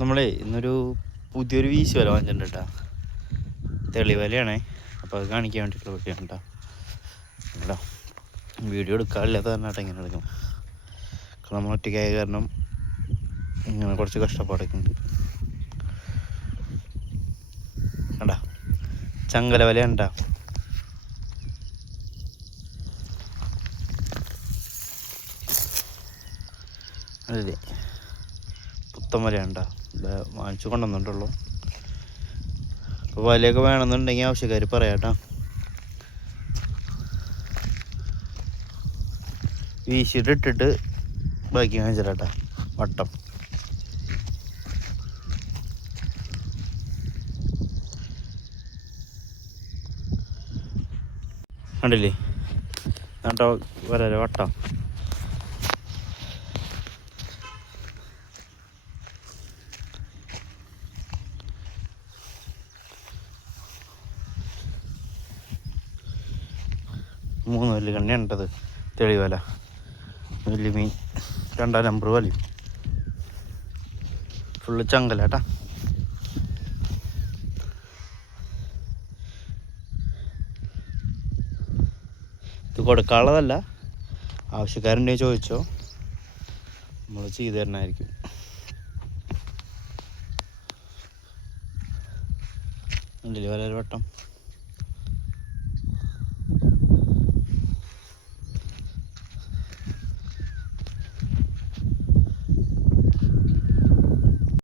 നമ്മളെ ഇന്നൊരു പുതിയൊരു വീശി വല വാങ്ങിച്ചിട്ടുണ്ട് കേട്ടോ. തെളിവലയാണേ. അപ്പോൾ അത് കാണിക്കാൻ വേണ്ടിയിട്ടുള്ള വീഡിയോ കേട്ടോ. കേട്ടോ വീഡിയോ എടുക്കാറില്ലാത്ത കാരണം കേട്ടോ ഇങ്ങനെ എടുക്കണം. നമ്മൾ ഒറ്റയ്ക്കായ കാരണം ഇങ്ങനെ കുറച്ച് കഷ്ടപ്പാടൊക്കെ ഉണ്ട്. കണ്ടാ ചങ്കല വല ഉണ്ടാ. അല്ലേ പുത്തൻ വല ഉണ്ടാ. വാങ്ങിച്ചു കൊണ്ടുവന്നിട്ടുള്ളൂ. അപ്പോൾ വലയൊക്കെ വേണമെന്നുണ്ടെങ്കിൽ ആവശ്യക്കാർ പറയാട്ടോ. വീശിയിട്ട് ഇട്ടിട്ട് ബാക്കി കാണിച്ചിട്ടാ വട്ടം. കണ്ടില്ലേ എന്നിട്ടോ വരാ വട്ടം. മൂന്ന് വലിയ കണ്ണിയാണ് ഇട്ടത് തെളിവല. വലിയ മീൻ 2 നമ്പർ വലിയും. ഫുള്ള് ചങ്കലാട്ടാ. ഇത് കൊടുക്കാനുള്ളതല്ല, ആവശ്യക്കാരുണ്ടെങ്കിൽ ചോദിച്ചോ, നമ്മൾ ചെയ്തു തരണമായിരിക്കും. ഉണ്ടല്ലേ വളരെ വട്ടം.